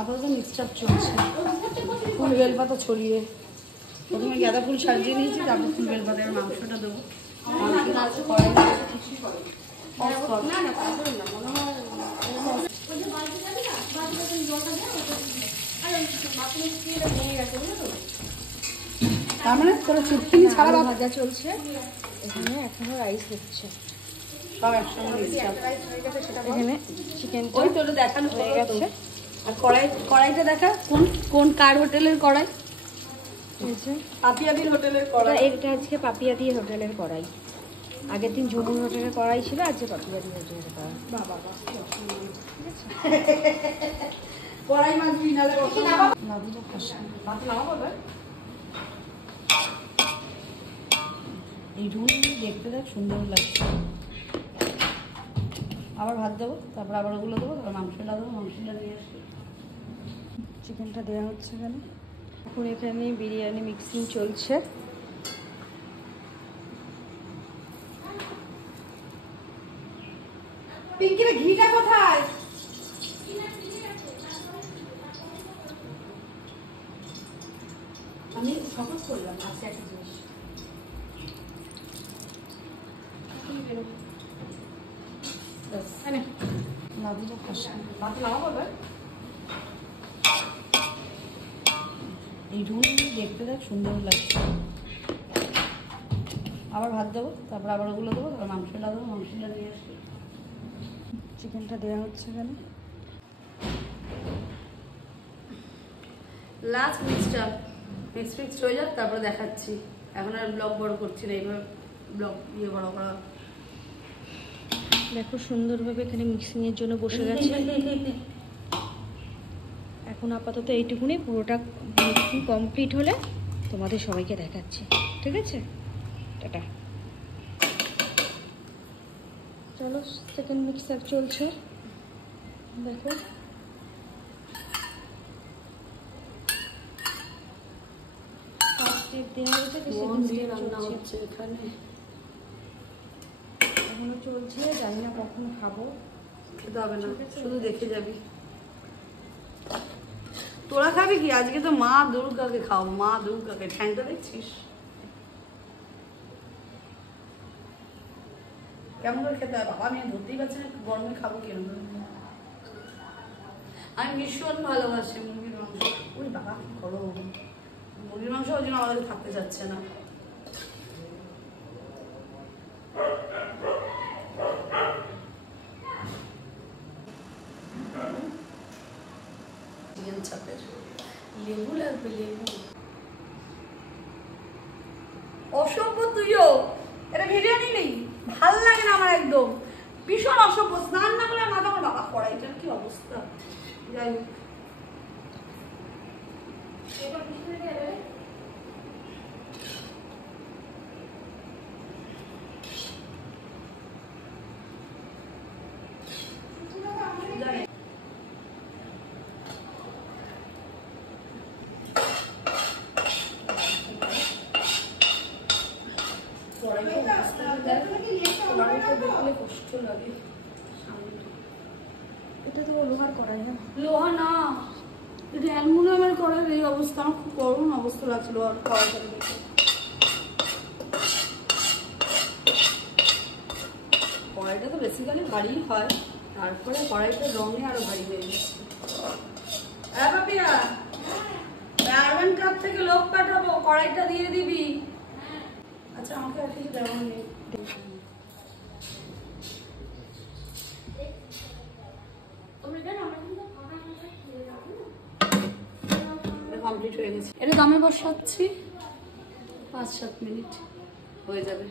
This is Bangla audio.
আপাতত মিক্সচার চলছে, ফুল বেলপাতা ছড়িয়ে। প্রথমে গাঁদা ফুল সাজিয়ে নিয়েছি, তারপর ফুল বেলপাতার মাংসটা দেবো। তার মানে তোরা চুটকিনি ছাড়া ভাজা চলছে এখানে, এখনো রাইস হচ্ছে। এখানে চিকেন দেখানো হয়ে গেছে। আর কড়াইটা দেখা কোন কার হোটেলের কড়াই? পাপিয়াদির হোটেলের কড়াই। এটা আজকে পাপিয়াদি হোটেলের কড়াই। আগের দিন ঝুমুর হোটেলের কড়াই ছিল, আজকে পাপিয়াদি হোটেলের কড়াই। বাবা কড়াই মাছ বিনালে এই ঝুল দেখতে দেখ সুন্দর লাগছে। আবার ভাত দেবো, তারপর আবার ওগুলো দেবো, তারপর মাংসটা দেবো, মাংসটা নিয়ে আসি। চিকেনটা দেওয়া হচ্ছে কেন? এখন এখানে বিরিয়ানি মিক্সিং চলছে। পিঙ্কির ঘিটা কোথায়? আমি সহজ করলাম আজকে একটা জিনিস। এই ঝুল দেখতে দেখ সুন্দর লাগছে। আবার ভাত দেবো, তারপর আবার ওগুলো দেবো, তারপর মাংসটা দেবো, মাংসটা নিয়ে আসি। চিকেনটা দেওয়া হচ্ছে কেন? লাস্ট মিক্সড হয়ে যাক, তারপরে দেখাচ্ছি। এখন আর ব্লগ বড় করছি না, এইভাবে ব্লগ বড় করা। দেখো সুন্দরভাবে এখানে মিক্সিং এর জন্য বসে গেছে। এখন আপাতত এইটুকুনি, পুরোটা কমপ্লিট হলে তোমাদের সবাইকে দেখাচ্ছি, ঠিক আছে? টাটা। চলো, সেকেন্ড মিক্সার চলছে, দেখো। এখনো চলছে, জানি না কখন খাবো। খেতে হবে না, শুধু দেখে যাবি। তোরা খাবি কি? আজকে তো মা দুর্গাকে খাওয়াবো, মা দুর্গাকে। ঠ্যাংটা দেখছিস কেমন করে খেতে হয়? বাবা আমি ধরতেই পারছি না, গরমে খাবো কেন? আমি ভীষণ ভালোবাসি মুরগির মাংস। ওই বাবা কি করো, মুরগির মাংস ওই জন্য আমাদের থাকতে যাচ্ছে না। লেবু লাগবে, লেবু। অসভ্য তুইও, এটা বিরিয়ানি নেই, ভাল লাগে না আমার একদম, ভীষণ অসভ্য। স্নান না করলে মাথা আমার বাবা পড়া, এটার কি অবস্থা। যাই হোক, কষ্ট লাগে। এটা তো লোহার কড়াই না? লোহা না, এটা অ্যালুমিনিয়ামের কড়াই। এই অবস্থা, আমার খুব করুণ অবস্থা লাগছে লোহার কড়াইটা দেখে। কড়াইটা তো বেসিক্যালি ভারী হয়, তারপরে কড়াইটার রঙে আরো ভারী হয়ে গেছে। আরবান কাপ থেকে লোক পাঠাবো, কড়াইটা দিয়ে দিবি। আচ্ছা আমাকে আর কিছু দেওয়া নেই। কমপ্লিট হয়ে গেছে, এটা দমে বসাচ্ছি, 5-7 মিনিট হয়ে যাবে।